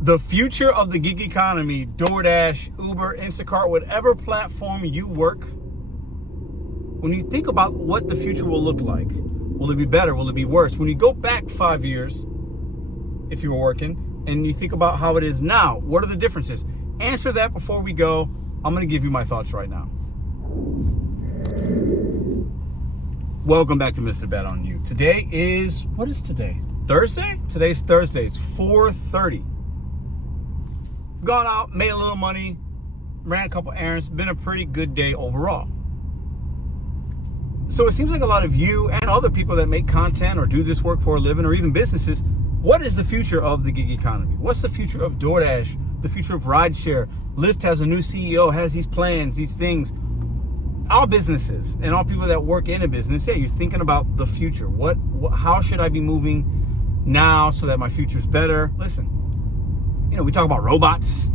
The future of the gig economy, Doordash, Uber, Instacart, whatever platform you work, when you think about what the future will look like, will it be better? Will it be worse? When you go back 5 years, if you were working, and you think about how it is now, what are the differences? Answer that before we go. I'm going to give you my thoughts right now. Welcome back to Mr.BetonYou. Today is, what is today? Thursday? Today's Thursday. It's 4:30. Gone out, made a little money, ran a couple errands, been a pretty good day overall. So it seems like a lot of you and other people that make content or do this work for a living or even businesses, what is the future of the gig economy? What's the future of Doordash? The future of rideshare? Lyft has a new CEO, has these plans, these things. All businesses and all people that work in a business, yeah, you're thinking about the future. How should I be moving now so that my future's better? Listen, we talk about robots.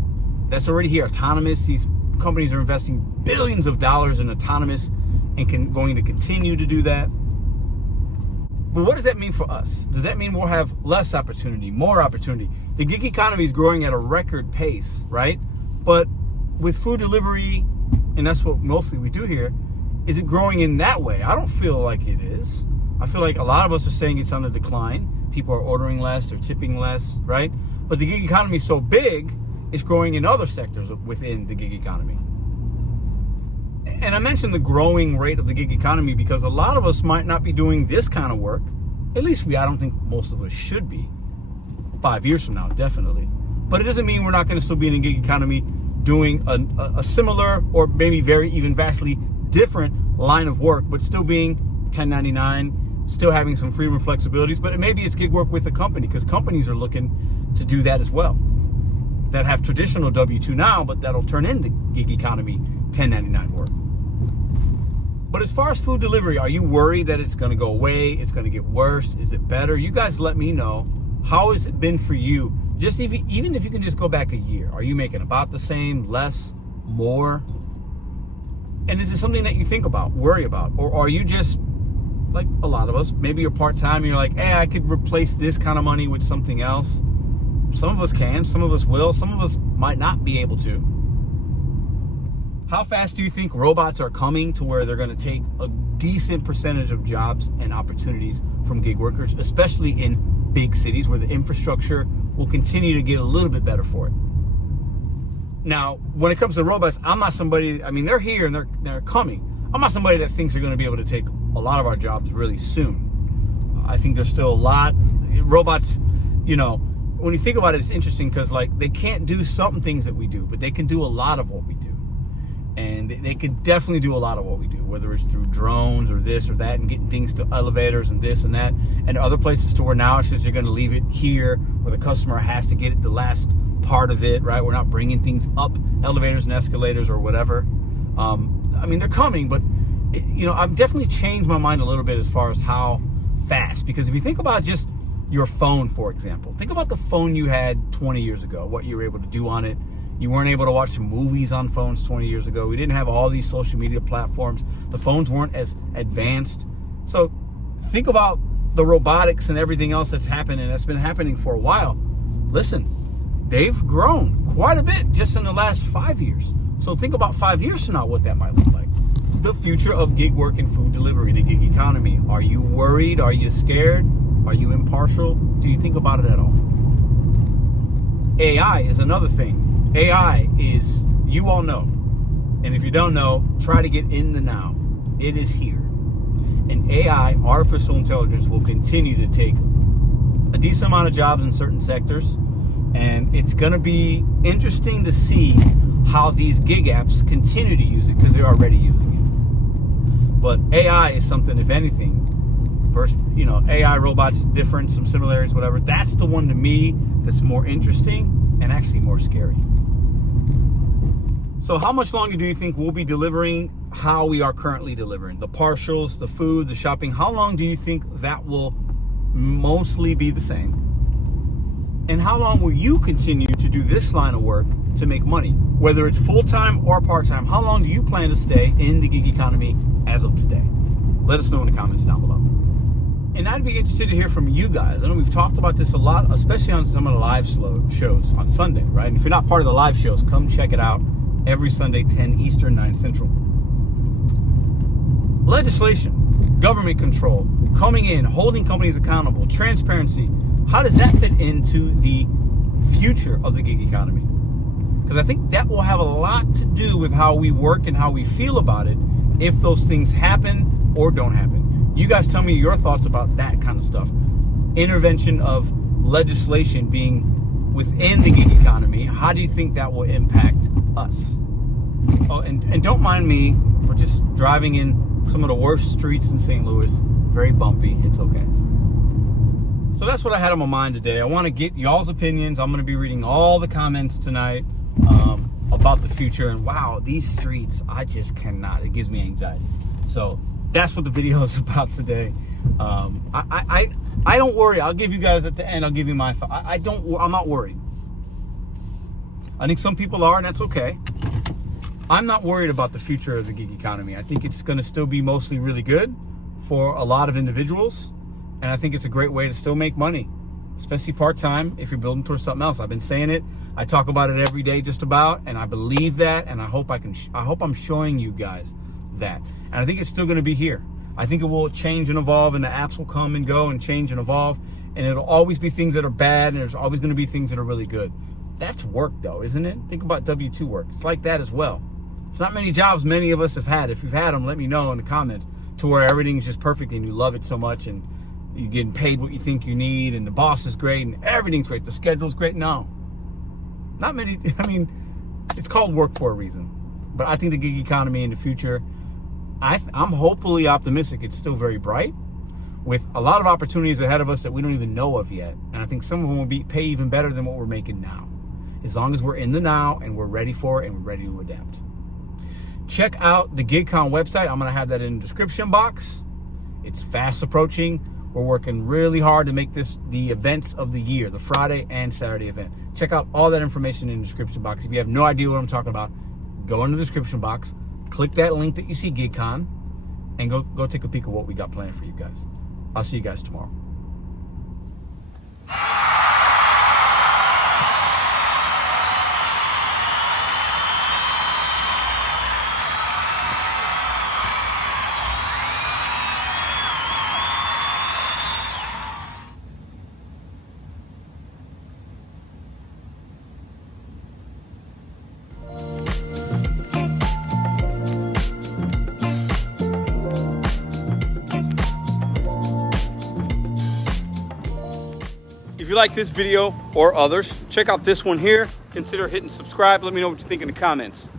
That's already here, autonomous. These companies are investing billions of dollars in autonomous and going to continue to do that. But what does that mean for us? Does that mean we'll have less opportunity, more opportunity? The gig economy is growing at a record pace, right? But with food delivery, and that's what mostly we do here, is it growing in that way? I don't feel like it is. I feel like a lot of us are saying it's on a decline. People are ordering less, they're tipping less, right? But the gig economy is so big, it's growing in other sectors within the gig economy. And I mentioned the growing rate of the gig economy because a lot of us might not be doing this kind of work. At least I don't think most of us should be. 5 years from now, definitely. But it doesn't mean we're not going to still be in the gig economy doing a similar or maybe very even vastly different line of work, but still being 1099, still having some freedom and flexibilities. But maybe it's gig work with a company because companies are looking to do that as well. That have traditional W-2 now, but that'll turn into gig economy 1099 work. But as far as food delivery, are you worried that it's going to go away? It's going to get worse? Is it better? You guys let me know. How has it been for you? Just even if you can just go back a year. Are you making about the same, less, more? And is it something that you think about, worry about? Or are you just, like a lot of us, maybe you're part-time and you're like, hey, I could replace this kind of money with something else. Some of us can, some of us will, some of us might not be able to. How fast do you think robots are coming to where they're going to take a decent percentage of jobs and opportunities from gig workers, especially in big cities where the infrastructure will continue to get a little bit better for it? Now, when it comes to robots, I'm not somebody, they're here and they're coming. I'm not somebody that thinks they're going to be able to take a lot of our jobs really soon. I think there's still a lot. Robots, when you think about it, it's interesting because they can't do some things that we do, but they can do a lot of what we do. And they could definitely do a lot of what we do, whether it's through drones or this or that and getting things to elevators and this and that. And other places to where now it's just you're going to leave it here where the customer has to get it the last part of it, right? We're not bringing things up elevators and escalators or whatever. They're coming, but I've definitely changed my mind a little bit as far as how fast. Because if you think about just your phone, for example, think about the phone you had 20 years ago, what you were able to do on it. You weren't able to watch movies on phones 20 years ago. We didn't have all these social media platforms. The phones weren't as advanced. So think about the robotics and everything else that's happened, and that's been happening for a while. Listen, they've grown quite a bit just in the last 5 years. So think about 5 years from now what that might look like. The future of gig work and food delivery, the gig economy. Are you worried? Are you scared? Are you impartial? Do you think about it at all? AI is another thing. AI is, you all know, and if you don't know, try to get in the now. It is here. And AI, artificial intelligence, will continue to take a decent amount of jobs in certain sectors, and it's going to be interesting to see how these gig apps continue to use it because they're already using it. But AI is something, if anything, versus, AI robots, different, some similarities, whatever. That's the one to me that's more interesting and actually more scary. So how much longer do you think we'll be delivering how we are currently delivering? The partials, the food, the shopping. How long do you think that will mostly be the same? And how long will you continue to do this line of work to make money? Whether it's full-time or part-time, how long do you plan to stay in the gig economy as of today? Let us know in the comments down below. And I'd be interested to hear from you guys. I know we've talked about this a lot, especially on some of the live shows on Sunday, right? And if you're not part of the live shows, come check it out every Sunday, 10 Eastern, 9 Central. Legislation, government control, coming in, holding companies accountable, transparency. How does that fit into the future of the gig economy? Because I think that will have a lot to do with how we work and how we feel about it if those things happen or don't happen. You guys tell me your thoughts about that kind of stuff. Intervention of legislation being within the gig economy. How do you think that will impact us? Oh, and don't mind me. We're just driving in some of the worst streets in St. Louis. Very bumpy. It's okay. So that's what I had on my mind today. I want to get y'all's opinions. I'm going to be reading all the comments tonight about the future. And wow, these streets, I just cannot. It gives me anxiety. So that's what the video is about today. I don't worry. I'll give you guys at the end. I'll give you my. I'm not worried. I think some people are, and that's okay. I'm not worried about the future of the gig economy. I think it's going to still be mostly really good for a lot of individuals. And I think it's a great way to still make money, especially part-time if you're building towards something else. I've been saying it. I talk about it every day just about, and I believe that. And I hope I'm showing you guys that. And I think it's still going to be here. I think it will change and evolve, and the apps will come and go and change and evolve. And it'll always be things that are bad, and there's always going to be things that are really good. That's work though, isn't it? Think about W-2 work. It's like that as well. It's not many jobs many of us have had. If you've had them, let me know in the comments, to where everything's just perfect and you love it so much and you're getting paid what you think you need and the boss is great and everything's great. The schedule's great. No, not many. I mean, it's called work for a reason. But I think the gig economy in the future, I'm hopefully optimistic. It's still very bright with a lot of opportunities ahead of us that we don't even know of yet. And I think some of them will pay even better than what we're making now, as long as we're in the now and we're ready for it and we're ready to adapt. Check out the GigCon website. I'm going to have that in the description box. It's fast approaching. We're working really hard to make this the events of the year, the Friday and Saturday event. Check out all that information in the description box. If you have no idea what I'm talking about, go in the description box, click that link that you see, GigCon, and go take a peek at what we got planned for you guys. I'll see you guys tomorrow. If you like this video or others, check out this one here. Consider hitting subscribe. Let me know what you think in the comments.